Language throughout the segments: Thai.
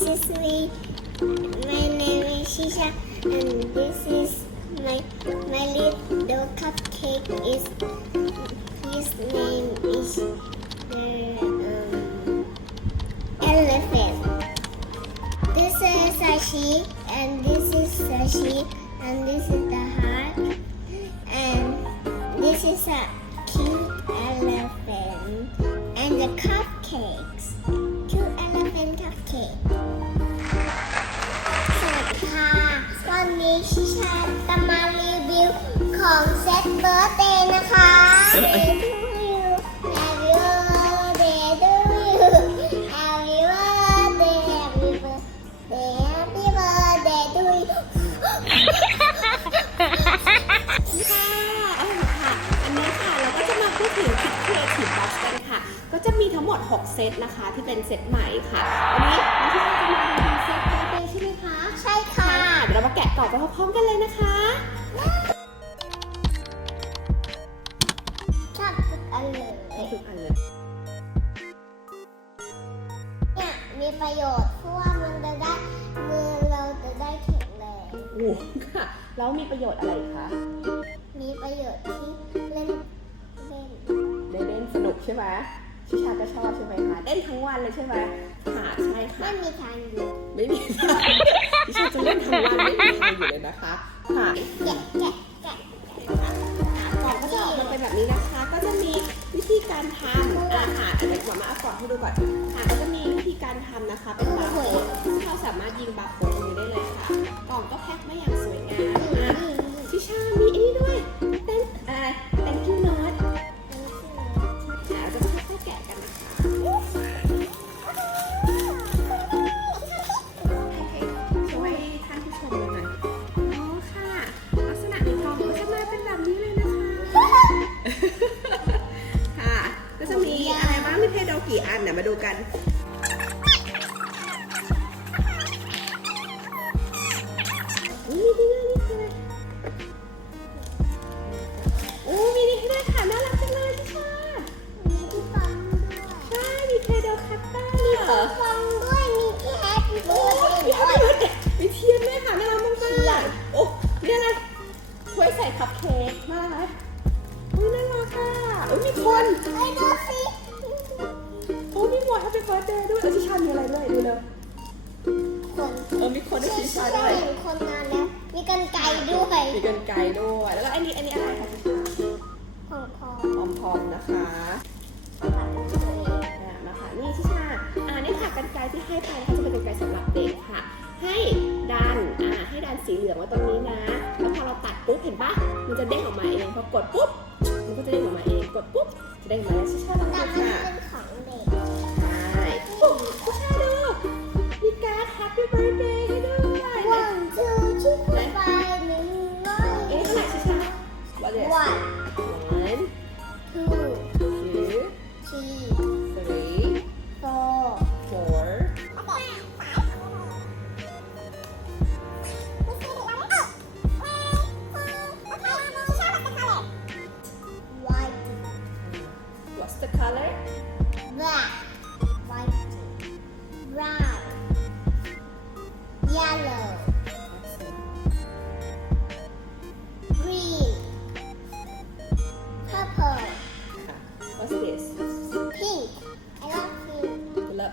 this is me. My name is Shisha, and this is my my little cupcake. Is his name is uh, um, elephant. This is Sashi, and this is Sashi, and this is the heart, and this is a cute elephant, and the cupcakes. เซ็ดเดย์นะคะ Happy birthday to you Happy birthday Happy birthday Happy birthday to you ค่ะเอาละค่ะอันนี้ค่ะเราก็จะมาพูดถึงคิดเคทีฟบัสกันค่ะ ก็จะมีทั้งหมด 6 เซตนะคะที่เป็นเซตใหม่ค่ะวันนี้เราจะมาดูเซตเบอร์เดย์ใช่ไหมคะ ใช่ค่ะ เดี๋ยวเรามาแกะกล่องไปพร้อมๆกันเลยนะคะ ประโยชน์เพราะว่ามันจะได้มือเราจะได้แข็งแรงโอ้ค่ะ แล้วมีประโยชน์อะไรคะ มีประโยชน์ที่เล่นเล่นได้เล่นสนุกใช่ไหมชิชาก็ชอบใช่ไหมคะเล่นทั้งวันเลยใช่ไหมค่ะใช่ค่ะไม่มีทางหยุดไม่มีทางดิฉันจะเล่นทั้งวันไม่มีทางอยู่เลยนะคะค่ะแกะแกะแกะกล่องก็จะออกมาเป็นแบบนี้นะคะ ก็จะมีวิธีการทำอาหารเดี๋ยวมาเอากล่องให้ดูก่อนค่ะก็จะมี การทำนะคะ เป็นบาร์โค้ดที่เราสามารถยิงบาร์โค้ดตรงนี้ได้เลยค่ะ กล่องก็แพ็คมาอย่างสวยงามอะชิชา มีอันนี้ด้วย thank อะไร thank you note อะเราจะมาค่อยๆแกะกันนะคะ ช่วยท่านผู้ชมดูหน่อยอ๋อค่ะ ลักษณะในกล่องก็จะมาเป็นแบบนี้เลยนะคะ ค่ะ ก็จะมีอะไรบ้างมีเพดเอกี่อันเดี๋ยวมาดูกัน ฟังด้วยมีที่แฮปปี้เบิโอ้ร์ดเดมีย์อะไรด้วยด้วยมีเทียนด้วยค่ะน่ารักมากๆโอ้เนี่ยอะไรถ้วยใส่คัพเค้กน่ารักอุ้ยน่ารักค่ะอุ้ยมีคนเอ้ยดูสิโอ้มีหมวด Happy Birthday ด้วยเออชิชามีอะไรด้วยดูเลยคนเออมีคนให้ชิชาเราด้วยเห็นคนนานแล้วมีกันไก่ด้วยมีกันไกลด้วยแล้วก็อันนี้อันนี้อะไรคะชิชาของพอพอมพอมๆนะคะอะ ที่ให้ไปนะคะจะเป็นกันไกลสำหรับเด็กค่ะ ให้ดันอ่าให้ดันสีเหลืองไว้ตรงนี้นะ แล้วพอเราตัดปุ๊บเห็นปะมันจะเด้งออกมาเองพอกดปุ๊บมันก็จะเด้งออกมาเองกดปุ๊บจะเด้งออกมาแล้วชิชาลองแต่ดูมันค่ะเป็นของเด็กใช่ปุ๊บชิชาดูมีการ์ด Happy Birthday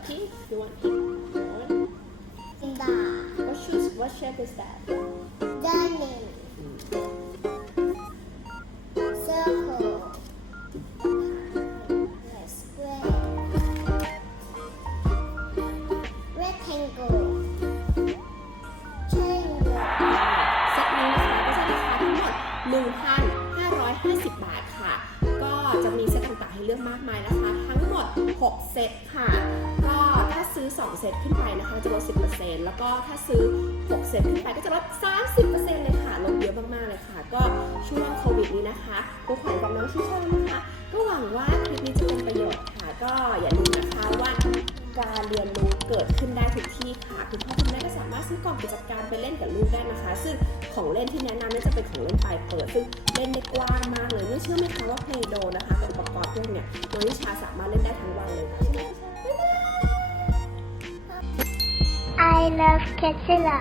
Pink You want pink You want and What shoes What shape is that? Diamond hmm. 6 เซตค่ะ ก็ถ้าซื้อ 2 เซตขึ้นไปนะคะจะลด 10%แล้วก็ถ้าซื้อ 6 เซตขึ้นไปก็จะลด 30%เลยค่ะ ลดเยอะมากๆเลยค่ะ ก็ช่วงโควิดนี้นะคะครูขวัญกับน้องชิชานะคะ ก็หวังว่าคลิปนี้จะเป็นประโยชน์ค่ะ ก็อย่าลืมนะคะว่า การเรียนรู้เกิดขึ้นได้ทุกที่ค่ะคุณพ่อคุณแม่ก็สามารถซื้อกล่องกิจกรรมไปเล่นกับลูกได้นะคะ ซึ่งของเล่นที่แนะนำนี่จะเป็นของเล่นปลายเปิด ซึ่งเล่นได้กว้างมากเลยไม่เชื่อไหมคะว่าเพลโดนะคะกับอุปกรณ์พวกเนี่ยน้องนิชาสามารถเล่นได้ทั้งวันเลยค่ะใช่ไหมคะ I love Godzilla.